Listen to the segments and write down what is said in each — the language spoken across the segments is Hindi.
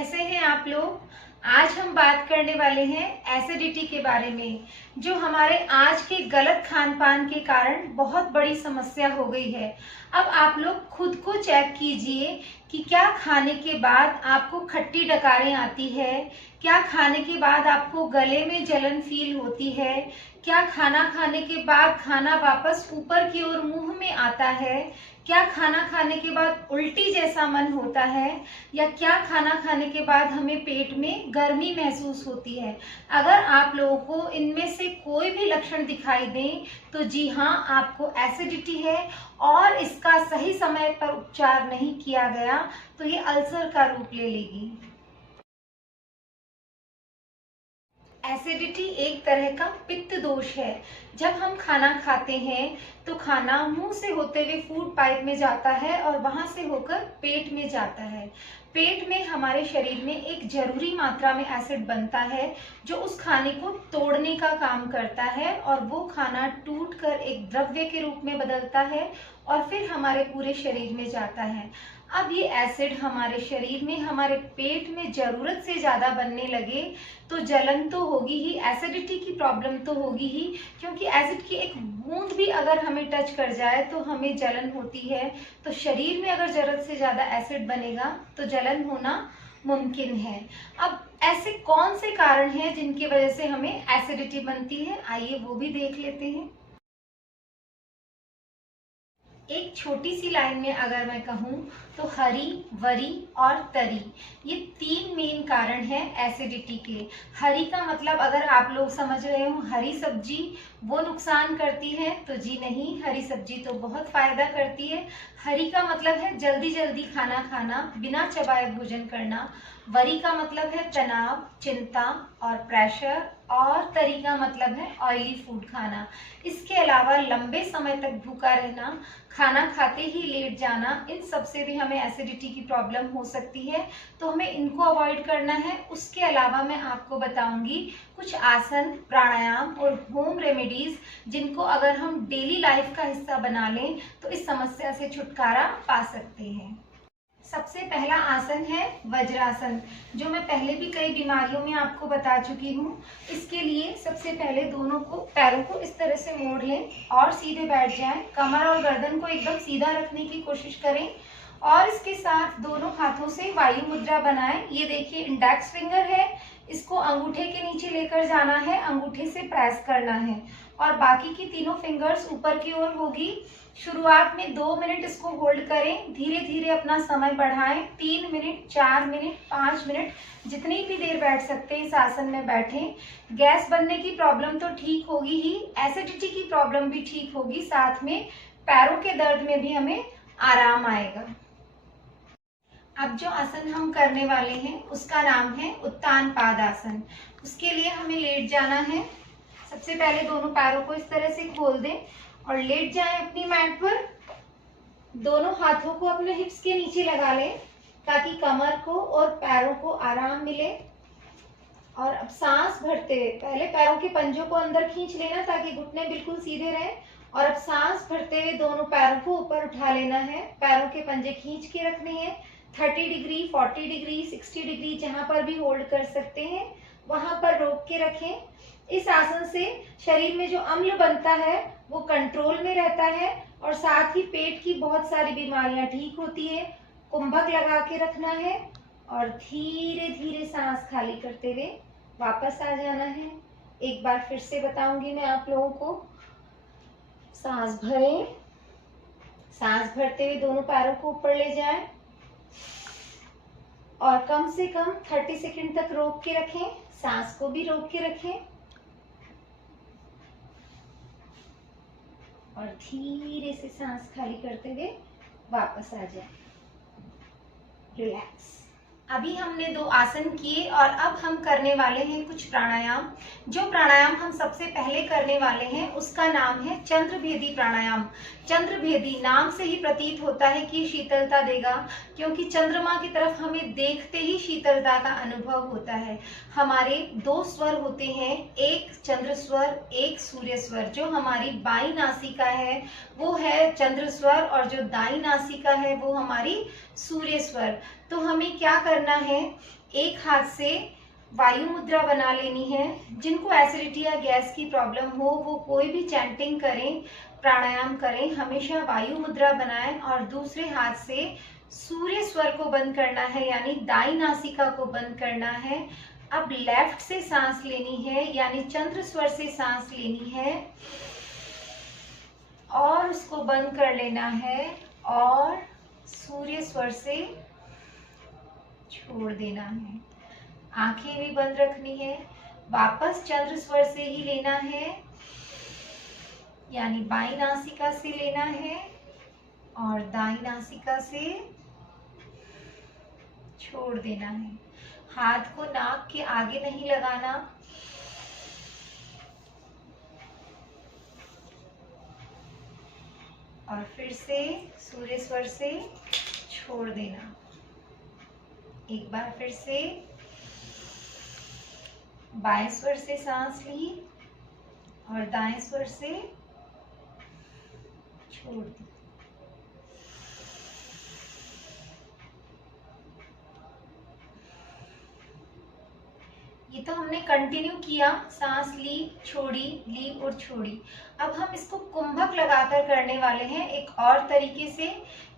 कैसे हैं आप लोग। आज हम बात करने वाले हैं एसिडिटी के बारे में, जो हमारे आज के गलत खान पान के कारण बहुत बड़ी समस्या हो गई है। अब आप लोग खुद को चेक कीजिए कि क्या खाने के बाद आपको खट्टी डकारें आती है, क्या खाने के बाद आपको गले में जलन फील होती है, क्या खाना खाने के बाद खाना वापस ऊपर की ओर मुंह में आता है, क्या खाना खाने के बाद उल्टी जैसा मन होता है, या क्या खाना खाने के बाद हमें पेट में गर्मी महसूस होती है। अगर आप लोगों को इनमें से कोई भी लक्षण दिखाई दें तो जी हाँ, आपको एसिडिटी है और इसका सही समय पर उपचार नहीं किया गया तो ये अल्सर का रूप ले लेगी। एसिडिटी एक तरह का पित्त दोष है। जब हम खाना खाते हैं तो खाना मुंह से होते हुए फूड पाइप में जाता है और वहां से होकर पेट में जाता है। पेट में हमारे शरीर में एक जरूरी मात्रा में एसिड बनता है जो उस खाने को तोड़ने का काम करता है और वो खाना टूटकर एक द्रव्य के रूप में बदलता है और फिर हमारे पूरे शरीर में जाता है। अब ये एसिड हमारे शरीर में, हमारे पेट में जरूरत से ज्यादा बनने लगे तो जलन तो होगी ही, एसिडिटी की प्रॉब्लम तो होगी ही, क्योंकि एसिड की एक बूंद भी अगर हमें टच कर जाए तो हमें जलन होती है। तो शरीर में अगर जरूरत से ज्यादा एसिड बनेगा तो जलन होना मुमकिन है। अब ऐसे कौन से कारण हैं जिनकी वजह से हमें एसिडिटी बनती है, आइए वो भी देख लेते हैं। एक छोटी सी लाइन में अगर मैं कहूँ तो हरी, वरी और तरी, ये तीन मेन कारण हैं एसिडिटी के। हरी का मतलब अगर आप लोग समझ रहे हो हरी सब्जी वो नुकसान करती है, तो जी नहीं, हरी सब्जी तो बहुत फायदा करती है। हरी का मतलब है जल्दी जल्दी खाना खाना, बिना चबाए भोजन करना। वरी का मतलब है तनाव, चिंता और प्रेशर, और तरी का मतलब है ऑयली फूड खाना। इसके अलावा लंबे समय तक भूखा रहना, खाना खाते ही लेट जाना, इन सब से भी हमें एसिडिटी की प्रॉब्लम हो सकती है, तो हमें इनको अवॉइड करना है। उसके अलावा मैं आपको बताऊंगी कुछ आसन, प्राणायाम और होम रेमेडीज जिनको अगर हम डेली लाइफ का हिस्सा बना लें तो इस समस्या से छुटकारा पा सकते हैं। सबसे पहला आसन है वज्रासन, जो मैं पहले भी कई बीमारियों में आपको बता चुकी हूँ। इसके लिए सबसे पहले दोनों को पैरों को इस तरह से मोड़ लें और सीधे बैठ जाएं। कमर और गर्दन को एकदम सीधा रखने की कोशिश करें और इसके साथ दोनों हाथों से वायु मुद्रा बनाएं। ये देखिए इंडेक्स फिंगर है, इसको अंगूठे के नीचे लेकर जाना है, अंगूठे से प्रेस करना है और बाकी की तीनों फिंगर्स ऊपर की ओर होगी। शुरुआत में 2 मिनट इसको होल्ड करें, धीरे धीरे अपना समय बढ़ाएं। 3 मिनट, 4 मिनट, 5 मिनट, जितनी भी देर बैठ सकते हैं इस आसन में बैठें। गैस बनने की प्रॉब्लम तो ठीक होगी ही, एसिडिटी की प्रॉब्लम भी ठीक होगी, साथ में पैरों के दर्द में भी हमें आराम आएगा। अब जो आसन हम करने वाले हैं उसका नाम है उत्तान पाद आसन। उसके लिए हमें लेट जाना है। सबसे पहले दोनों पैरों को इस तरह से खोल दें और लेट जाएं अपनी मैट पर। दोनों हाथों को अपने हिप्स के नीचे लगा लें ताकि कमर को और पैरों को आराम मिले। और अब सांस भरते हुए पहले पैरों के पंजों को अंदर खींच लेना ताकि घुटने बिल्कुल सीधे रहें, और अब सांस भरते हुए दोनों पैरों को ऊपर उठा लेना है। पैरों के पंजे खींच के रखने हैं। 30 डिग्री, 40 डिग्री, 60 डिग्री, जहां पर भी होल्ड कर सकते हैं वहां पर रोक के रखें। इस आसन से शरीर में जो अम्ल बनता है वो कंट्रोल में रहता है और साथ ही पेट की बहुत सारी बीमारियां ठीक होती है। कुंभक लगा के रखना है और धीरे धीरे सांस खाली करते हुए वापस आ जाना है। एक बार फिर से बताऊंगी मैं आप लोगों को। सांस भरें, सांस भरते हुए दोनों पैरों को ऊपर ले जाएं और कम से कम 30 सेकंड तक रोक के रखें। सांस को भी रोक के रखें और धीरे से सांस खाली करते हुए वापस आ जाए। रिलैक्स। अभी हमने 2 आसन किए और अब हम करने वाले हैं कुछ प्राणायाम। जो प्राणायाम हम सबसे पहले करने वाले हैं उसका नाम है चंद्रभेदी प्राणायाम। चंद्रभेदी नाम से ही प्रतीत होता है कि शीतलता देगा, क्योंकि चंद्रमा की तरफ हमें देखते ही शीतलता का अनुभव होता है। हमारे 2 स्वर होते हैं, एक चंद्र स्वर, एक सूर्य स्वर। जो हमारी बाई नासिका है वो है चंद्र स्वर और जो दाई नासिका है वो हमारी सूर्य स्वर। तो हमें क्या करना है एक हाथ से वायु मुद्रा बना लेनी है। जिनको एसिडिटी या गैस की प्रॉब्लम हो वो कोई भी चैंटिंग करें, प्राणायाम करें, हमेशा वायु मुद्रा बनाएं और दूसरे हाथ से सूर्य स्वर को बंद करना है, यानी दाई नासिका को बंद करना है। अब लेफ्ट से सांस लेनी है, यानी चंद्र स्वर से सांस लेनी है और उसको बंद कर लेना है और सूर्य स्वर से छोड़ देना है। आंखें भी बंद रखनी है। वापस चंद्र स्वर से ही लेना है, यानी बाई नासिका से लेना है और दाई नासिका से छोड़ देना है। हाथ को नाक के आगे नहीं लगाना। और फिर से सूर्य स्वर से छोड़ देना। एक बार फिर से बाएं स्वर से सांस ली और दाएं स्वर से छोड़ दी। ये तो हमने कंटिन्यू किया, सांस ली छोड़ी और छोड़ी। अब हम इसको कुंभक लगाकर करने वाले हैं एक और तरीके से।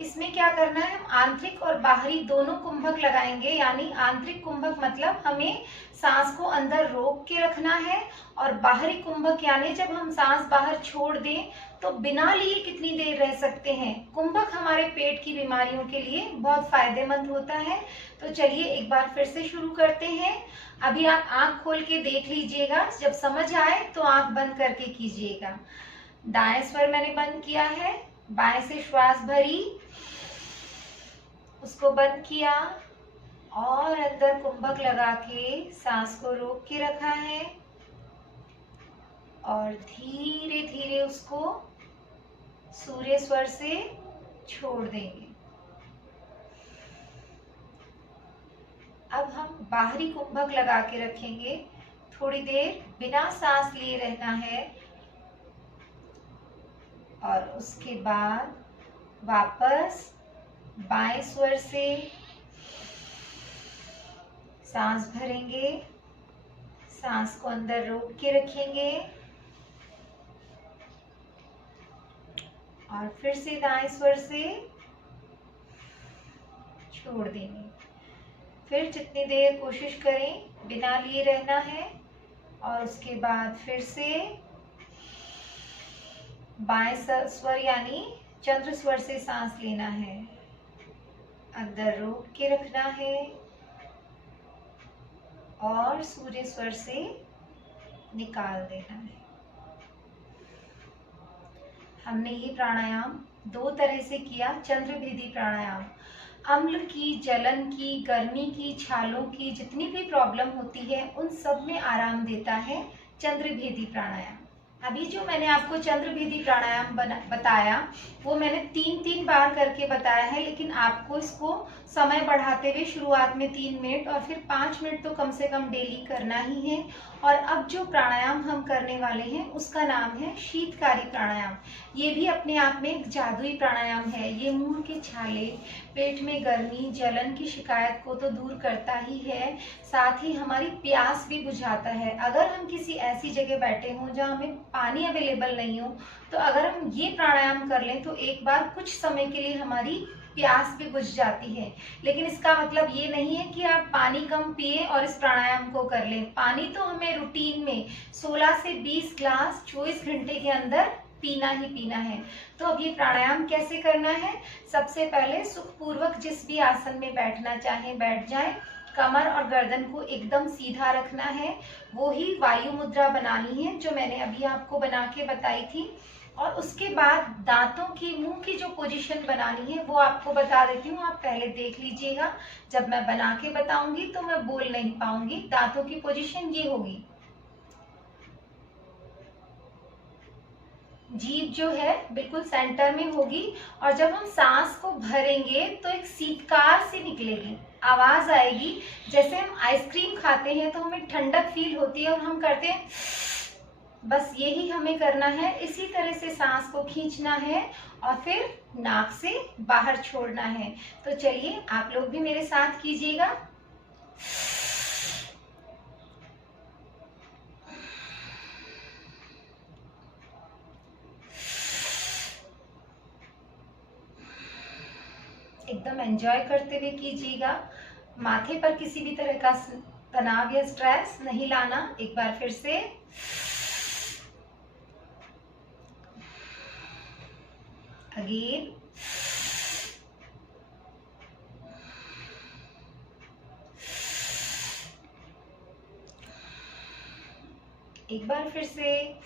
इसमें क्या करना है, हम आंतरिक और बाहरी दोनों कुंभक लगाएंगे। यानी आंतरिक कुंभक मतलब हमें सांस को अंदर रोक के रखना है, और बाहरी कुंभक यानी जब हम सांस बाहर छोड़ दें तो बिना लिए कितनी देर रह सकते हैं। कुंभक हमारे पेट की बीमारियों के लिए बहुत फायदेमंद होता है। तो चलिए एक बार फिर से शुरू करते हैं। अभी आप आंख खोल के देख लीजिएगा, जब समझ आए तो आंख बंद करके कीजिएगा। दाएं स्वर मैंने बंद किया है, बाएं से श्वास भरी, उसको बंद किया और अंदर कुंभक लगा के सांस को रोक के रखा है और धीरे धीरे उसको सूर्य स्वर से छोड़ देंगे। अब हम बाहरी कुंभक लगा के रखेंगे। थोड़ी देर बिना सांस लिए रहना है और उसके बाद वापस बाएं स्वर से सांस भरेंगे, सांस को अंदर रोक के रखेंगे और फिर से दाएं स्वर से छोड़ देंगे। फिर जितनी देर कोशिश करें बिना लिए रहना है और उसके बाद फिर से बाएं स्वर यानी चंद्र स्वर से सांस लेना है, अंदर रोक के रखना है और सूर्य स्वर से निकाल देना है। हमने ये प्राणायाम दो तरह से किया। चंद्रभेदी प्राणायाम अम्ल की, जलन की, गर्मी की, छालों की जितनी भी प्रॉब्लम होती है उन सब में आराम देता है चंद्रभेदी प्राणायाम। अभी जो मैंने आपको चंद्रभेदी प्राणायाम बताया वो मैंने 3-3 बार करके बताया है, लेकिन आपको इसको समय बढ़ाते हुए शुरुआत में 3 मिनट और फिर 5 मिनट तो कम से कम डेली करना ही है। और अब जो प्राणायाम हम करने वाले हैं उसका नाम है शीतकारी प्राणायाम। ये भी अपने आप में एक जादुई प्राणायाम है। ये मुंह के छाले, पेट में गर्मी, जलन की शिकायत को तो दूर करता ही है, साथ ही हमारी प्यास भी बुझाता है। अगर हम किसी ऐसी जगह बैठे हों जहाँ हमें पानी अवेलेबल नहीं हो, तो अगर हम ये प्राणायाम कर लें तो एक बार कुछ समय के लिए हमारी प्यास भी बुझ जाती है। लेकिन इसका मतलब ये नहीं है कि आप पानी कम पिए और इस प्राणायाम को कर लें। पानी तो हमें रूटीन में 16 से 20 ग्लास 24 घंटे के अंदर पीना ही पीना है। तो अब ये प्राणायाम कैसे करना है, सबसे पहले सुखपूर्वक जिस भी आसन में बैठना चाहें बैठ जाएं। कमर और गर्दन को एकदम सीधा रखना है। वो ही वायु मुद्रा बनानी है जो मैंने अभी आपको बना के बताई थी। और उसके बाद दांतों की, मुंह की जो पोजीशन बनानी है वो आपको बता देती हूँ, आप पहले देख लीजिएगा। जब मैं बना के बताऊंगी तो मैं बोल नहीं पाऊंगी। दांतों की पोजीशन ये होगी, जीभ जो है बिल्कुल सेंटर में होगी और जब हम सांस को भरेंगे तो एक सीतकार सी निकलेगी, आवाज आएगी। जैसे हम आइसक्रीम खाते हैं तो हमें ठंडक फील होती है और हम करते हैं, बस यही हमें करना है। इसी तरह से सांस को खींचना है और फिर नाक से बाहर छोड़ना है। तो चलिए आप लोग भी मेरे साथ कीजिएगा। एकदम एंजॉय करते हुए कीजिएगा। माथे पर किसी भी तरह का तनाव या स्ट्रेस नहीं लाना। एक बार फिर से अगेन, एक बार फिर से।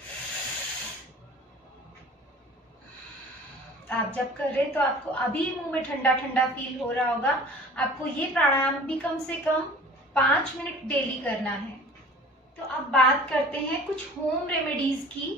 आप जब कर रहे हैं तो आपको अभी मुंह में ठंडा ठंडा फील हो रहा होगा। आपको ये प्राणायाम भी कम से कम 5 मिनट डेली करना है। तो अब बात करते हैं कुछ होम रेमेडीज की।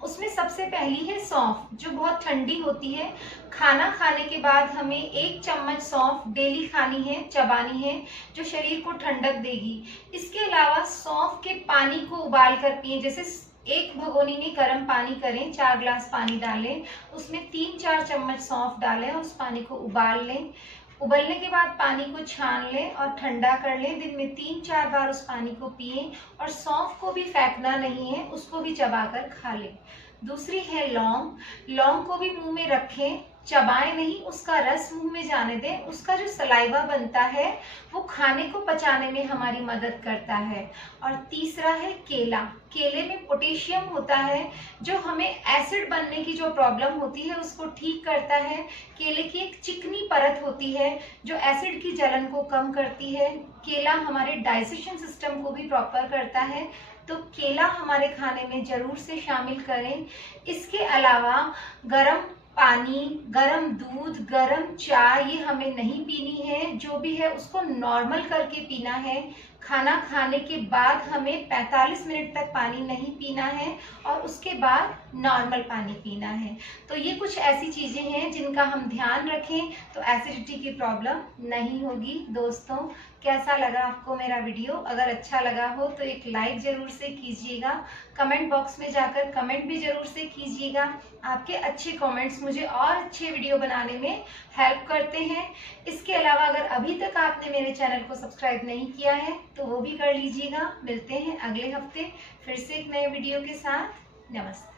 उसमें सबसे पहली है सौंफ, जो बहुत ठंडी होती है। खाना खाने के बाद हमें 1 चम्मच सौंफ डेली खानी है, चबानी है, जो शरीर को ठंडक देगी। इसके अलावा सौंफ के पानी को उबाल कर पिए। जैसे एक भगोनी में गर्म पानी करें, 4 ग्लास पानी डालें, उसमें 3-4 चम्मच सौंफ डालें और उस पानी को उबाल लें। उबलने के बाद पानी को छान लें और ठंडा कर लें। दिन में 3-4 बार उस पानी को पिएं और सौंफ को भी फेंकना नहीं है, उसको भी चबाकर खा लें। दूसरी है लौंग। लौंग को भी मुंह में रखें, चबाएं नहीं, उसका रस मुंह में जाने दें। उसका जो सलाइवा बनता है वो खाने को पचाने में हमारी मदद करता है। और तीसरा है केला। केले में पोटेशियम होता है, जो हमें एसिड बनने की जो प्रॉब्लम होती है उसको ठीक करता है। केले की एक चिकनी परत होती है जो एसिड की जलन को कम करती है। केला हमारे डाइजेशन सिस्टम को भी प्रॉपर करता है, तो केला हमारे खाने में जरूर से शामिल करें। इसके अलावा गरम पानी, गरम दूध, गरम चाय ये हमें नहीं पीनी है। जो भी है उसको नॉर्मल करके पीना है। खाना खाने के बाद हमें 45 मिनट तक पानी नहीं पीना है और उसके बाद नॉर्मल पानी पीना है। तो ये कुछ ऐसी चीज़ें हैं जिनका हम ध्यान रखें तो एसिडिटी की प्रॉब्लम नहीं होगी। दोस्तों, कैसा लगा आपको मेरा वीडियो? अगर अच्छा लगा हो तो एक लाइक ज़रूर से कीजिएगा। कमेंट बॉक्स में जाकर कमेंट भी ज़रूर से कीजिएगा। आपके अच्छे कमेंट्स मुझे और अच्छे वीडियो बनाने में हेल्प करते हैं। इसके अलावा अगर अभी तक आपने मेरे चैनल को सब्सक्राइब नहीं किया है तो वो भी कर लीजिएगा। मिलते हैं अगले हफ्ते फिर से एक नए वीडियो के साथ। नमस्ते।